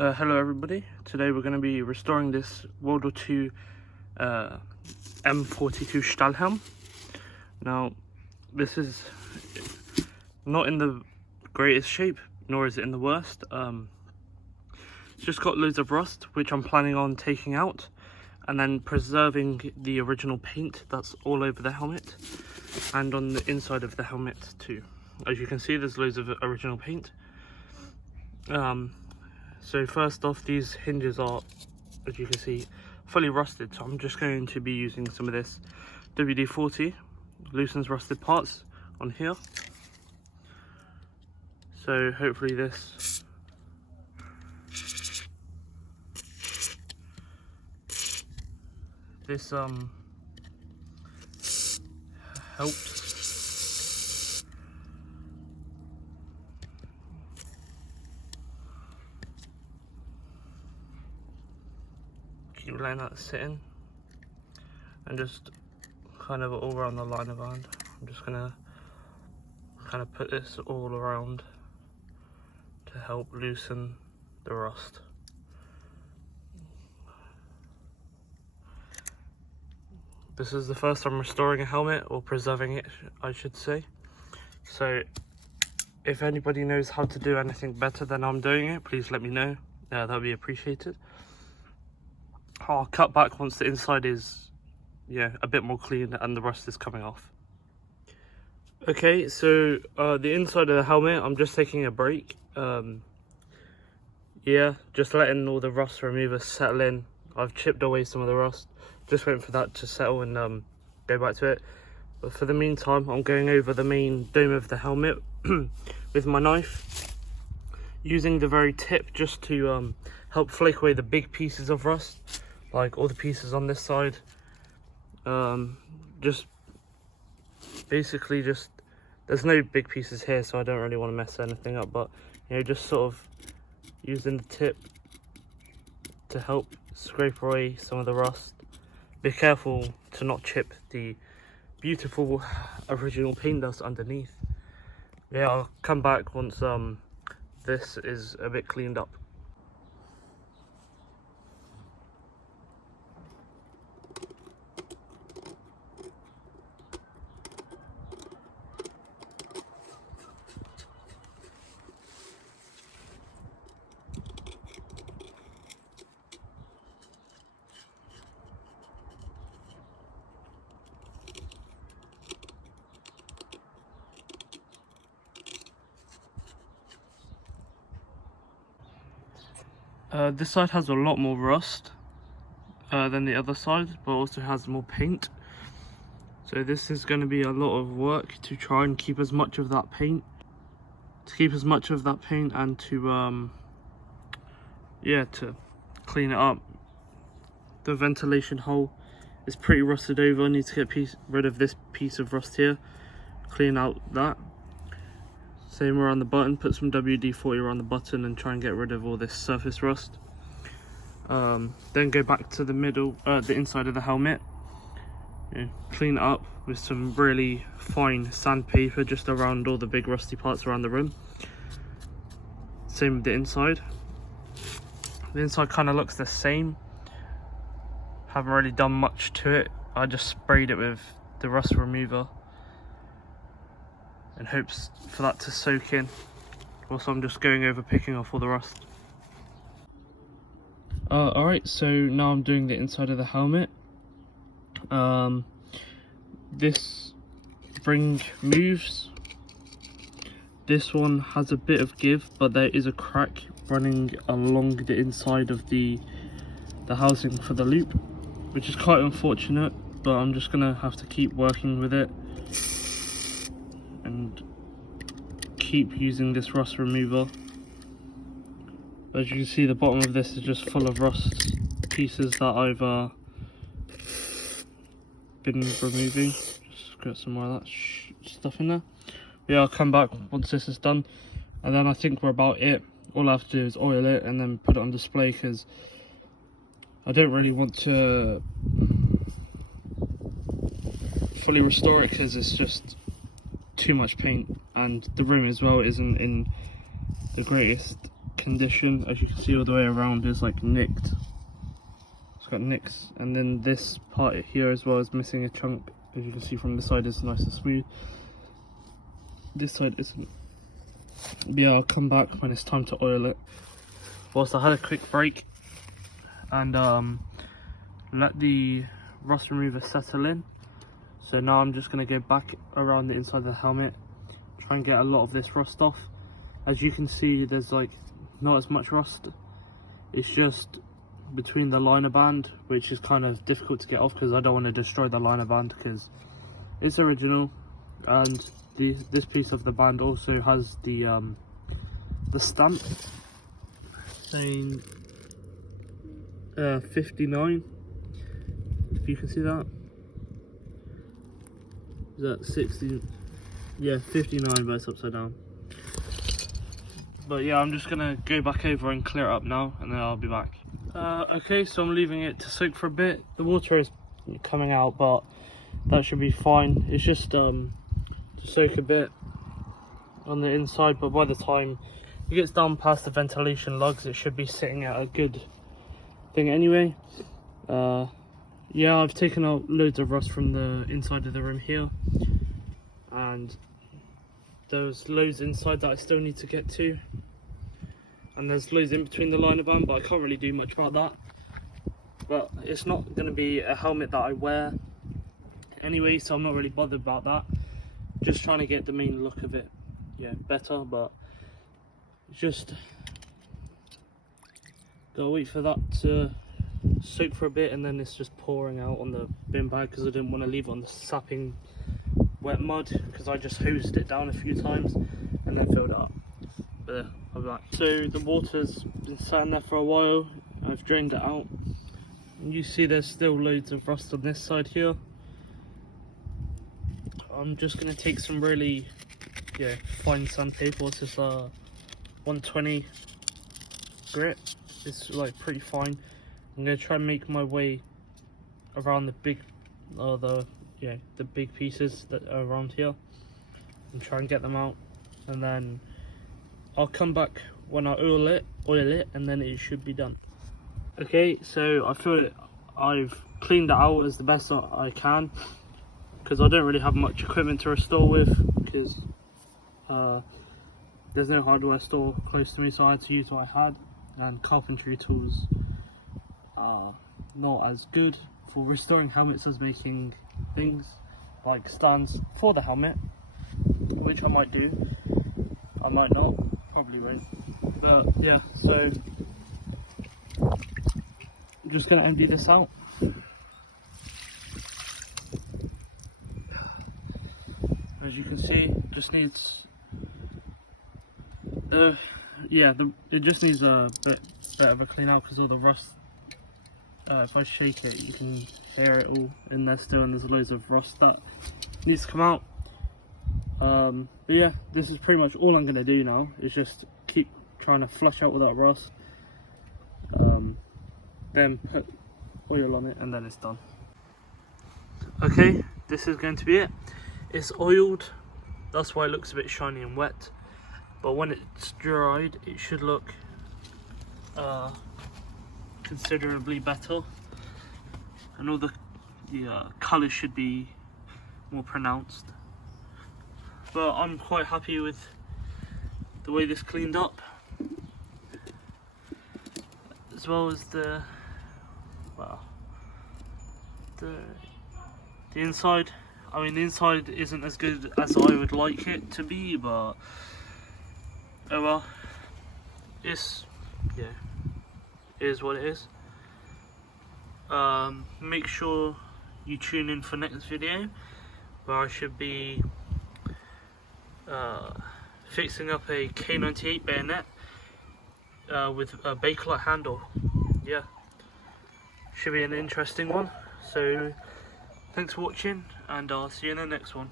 Hello everybody, today we're going to be restoring this World War II M42 stahlhelm. Now this is not in the greatest shape, nor is it in the worst. It's just got loads of rust which I'm planning on taking out and then preserving the original paint that's all over the helmet and on the inside of the helmet too. As you can see, there's loads of original paint. So first off, these hinges are, as you can see, fully rusted, so I'm just going to be using some of this WD-40, loosens rusted parts on here. So hopefully this helps. Keep letting that sit in and just kind of all around the line of hand. I'm just gonna kind of put this all around to help loosen the rust. This is the first time restoring a helmet, or preserving it I should say, so if anybody knows how to do anything better than I'm doing it, please let me know. That would be appreciated. I'll cut back once the inside is a bit more clean and the rust is coming off. Okay, so the inside of the helmet, I'm just taking a break. Just letting all the rust remover settle in. I've chipped away some of the rust, just waiting for that to settle and go back to it. But for the meantime, I'm going over the main dome of the helmet with my knife, using the very tip just to help flake away the big pieces of rust, like all the pieces on this side. Just basically there's no big pieces here, so I don't really want to mess anything up, but just sort of using the tip to help scrape away some of the rust. Be careful to not chip the beautiful original paint that's underneath. I'll come back once this is a bit cleaned up. This side has a lot more rust than the other side, but also has more paint. So this is going to be a lot of work to try and keep as much of that paint, and to to clean it up. The ventilation hole is pretty rusted over. I need to get rid of this piece of rust here, clean out that. Same around the button, put some WD-40 around the button and try and get rid of all this surface rust. Then go back to the middle, the inside of the helmet, clean it up with some really fine sandpaper just around all the big rusty parts around the rim. Same with the inside. The inside kind of looks the same. Haven't really done much to it. I just sprayed it with the rust remover in hopes for that to soak in. Also, I'm just going over picking off all the rust. Alright, so now I'm doing the inside of the helmet. This ring moves. This one has a bit of give, but there is a crack running along the inside of the housing for the loop, which is quite unfortunate, but I'm just gonna have to keep working with it and keep using this rust remover. As you can see, the bottom of this is just full of rust pieces that I've been removing. Just got some more of that stuff in there. I'll come back once this is done, and then I think we're about it. All I have to do is oil it and then put it on display, because I don't really want to fully restore it because it's just too much paint, and the room as well isn't in the greatest condition. As you can see, all the way around is like nicked. It's got nicks, and then this part here as well is missing a chunk. As you can see from the side, it's nice and smooth. This side isn't. But yeah, I'll come back when it's time to oil it. Whilst I had a quick break and let the rust remover settle in. So now I'm just going to go back around the inside of the helmet, try and get a lot of this rust off. As you can see, there's like not as much rust. It's just between the liner band, which is kind of difficult to get off because I don't want to destroy the liner band because it's original, and this piece of the band also has the stamp saying 59. If you can see that. Is that 60? Yeah, 59, but it's upside down. But yeah, I'm just gonna go back over and clear it up now, and then I'll be back. Okay, so I'm leaving it to soak for a bit. The water is coming out, but that should be fine. It's just to soak a bit on the inside, but by the time it gets down past the ventilation lugs, it should be sitting at a good thing anyway. Yeah, I've taken out loads of rust from the inside of the room here, and there's loads inside that I still need to get to, and there's loads in between the liner band, but I can't really do much about that. But it's not going to be a helmet that I wear anyway, so I'm not really bothered about that. Just trying to get the main look of it, yeah, better. But just gotta wait for that to soak for a bit, and then it's just pouring out on the bin bag because I didn't want to leave it on the sapping wet mud, because I just hosed it down a few times and then filled it up. But yeah, I'll be back. So the water's been sitting there for a while. I've drained it out, and you see there's still loads of rust on this side here. I'm just going to take some really fine sandpaper. It's just 120 grit. It's like pretty fine. I'm going to try and make my way around the big the big pieces that are around here and try and get them out, and then I'll come back when I oil it, and then it should be done. Okay, so I feel I've cleaned it out as the best I can, because I don't really have much equipment to restore with, because there's no hardware store close to me, so I had to use what I had, and carpentry tools are not as good for restoring helmets as making things like stands for the helmet, which I might do, I might not, probably won't. But yeah, so I'm just going to empty this out. As you can see, it just needs it just needs a bit of a clean out because all the rust, if I shake it you can hear it all in there still, and there's loads of rust that needs to come out. But yeah, this is pretty much all I'm going to do now, is just keep trying to flush out all that rust, then put oil on it, and then it's done. Okay, this is going to be it. It's oiled, that's why it looks a bit shiny and wet, but when it's dried it should look considerably better, and all the colours should be more pronounced. But I'm quite happy with the way this cleaned up, as well as the inside. I mean, the inside isn't as good as I would like it to be, but oh well, it is what it is. Make sure you tune in for next video, where I should be fixing up a K98 bayonet with a Bakelite handle. Yeah, should be an interesting one. So thanks for watching, and I'll see you in the next one.